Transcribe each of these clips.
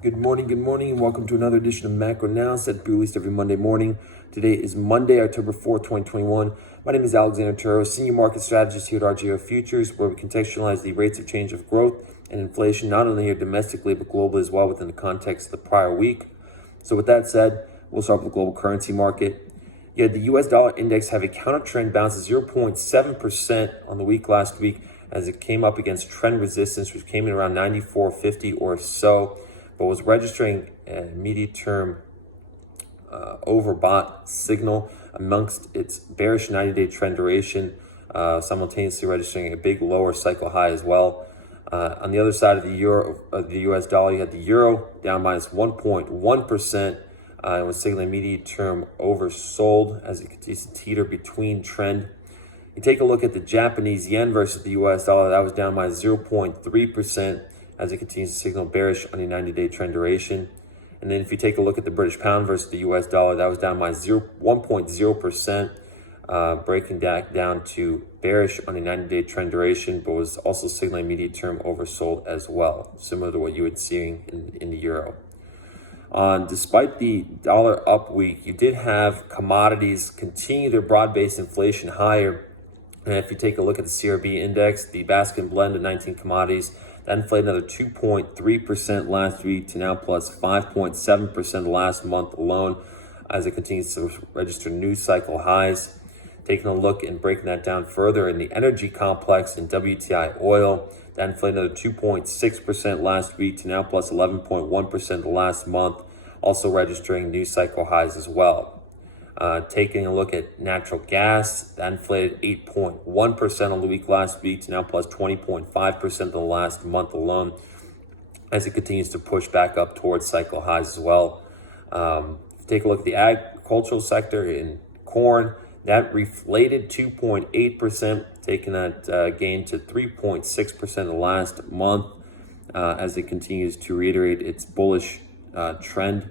Good morning, and welcome to another edition of Macro Now, set to be released every Monday morning. Today is Monday, October 4th, 2021. My name is Alexander Turro, Senior Market Strategist here at RGO Futures, where we contextualize the rates of change of growth and inflation, not only here domestically, but globally as well within the context of the prior week. So with that said, we'll start with the global currency market. You had the US dollar index have a counter trend bounce of 0.7% on the week last week as it came up against trend resistance, which came in around 94.50 or so, but was registering a immediate-term overbought signal amongst its bearish 90-day trend duration, simultaneously registering a big lower cycle high as well. On the other side of the US dollar, you had the euro down minus 1.1%. It was signaling immediate-term oversold as it continues to teeter between trend. You take a look at the Japanese yen versus the US dollar, that was down by 0.3%. as it continues to signal bearish on a 90-day trend duration. And then if you take a look at the British pound versus the US dollar, that was down by 1.0%, breaking that down to bearish on a 90-day trend duration, but was also signaling immediate-term oversold as well, similar to what you would see in the euro. Despite the dollar up week, you did have commodities continue their broad-based inflation higher. And if you take a look at the CRB index, the basket and blend of 19 commodities, that inflated another 2.3% last week to now plus 5.7% last month alone, as it continues to register new cycle highs. Taking a look and breaking that down further in the energy complex in WTI oil, that inflated another 2.6% last week to now plus 11.1% last month, also registering new cycle highs as well. Taking a look at natural gas, that inflated 8.1% on the week last week to now plus 20.5% in the last month alone, as it continues to push back up towards cycle highs as well. Take a look at the agricultural sector in corn, that reflated 2.8%, taking that gain to 3.6% in the last month, as it continues to reiterate its bullish trend.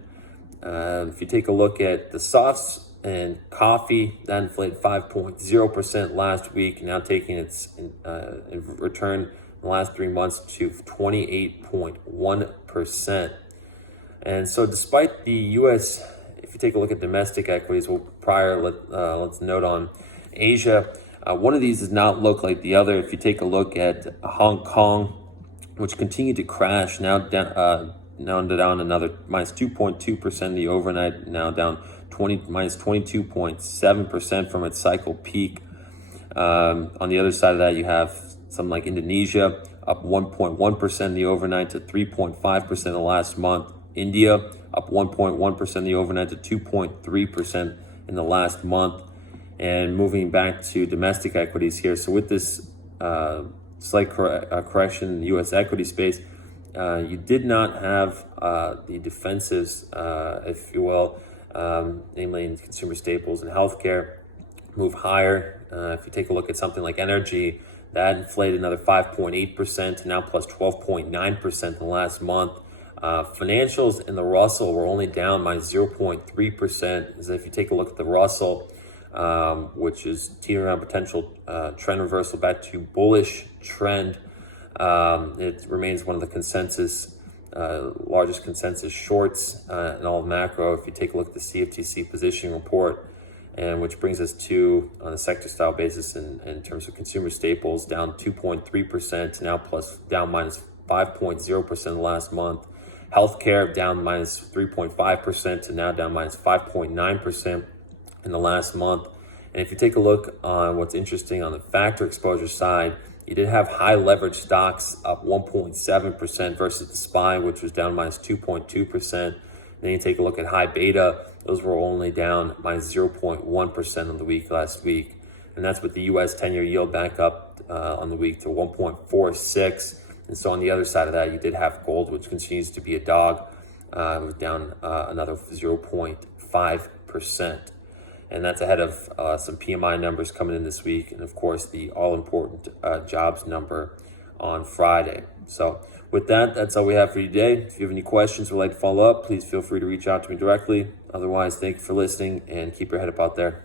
If you take a look at the softs, and coffee, that inflated 5.0% last week, now taking its return in the last 3 months to 28.1%. And so despite the U.S., if you take a look at domestic equities, let's note on Asia, one of these does not look like the other. If you take a look at Hong Kong, which continued to crash, now down another minus 2.2% the overnight, now down minus 22.7% from its cycle peak. On the other side of that, you have something like Indonesia up 1.1% the overnight to 3.5% the last month. India up 1.1% the overnight to 2.3% in the last month. And moving back to domestic equities here. So with this slight correction in the U.S. equity space, you did not have the defensives, if you will, namely in consumer staples and healthcare, move higher. If you take a look at something like energy, that inflated another 5.8% to now plus 12.9% in the last month. Financials in the Russell were only down by 0.3%. As if you take a look at the Russell, which is teetering around potential trend reversal back to bullish trend, it remains one of the largest consensus shorts in all of macro. If you take a look at the CFTC positioning report, and which brings us to, on a sector style basis in terms of consumer staples, down 2.3% to now down minus 5.0% the last month. Healthcare down minus 3.5% to now down minus 5.9% in the last month. And if you take a look on what's interesting on the factor exposure side, you did have high leverage stocks up 1.7% versus the SPY, which was down minus 2.2%. Then you take a look at high beta, those were only down minus 0.1% on the week last week. And that's with the US 10-year yield back up on the week to 1.46. And so on the other side of that, you did have gold, which continues to be a dog. It was down another 0.5%. And that's ahead of some PMI numbers coming in this week, and of course the all-important jobs number on Friday. So with that, that's all we have for you today. If you have any questions or would like to follow up, please feel free to reach out to me directly. Otherwise, thank you for listening, and keep your head up out there.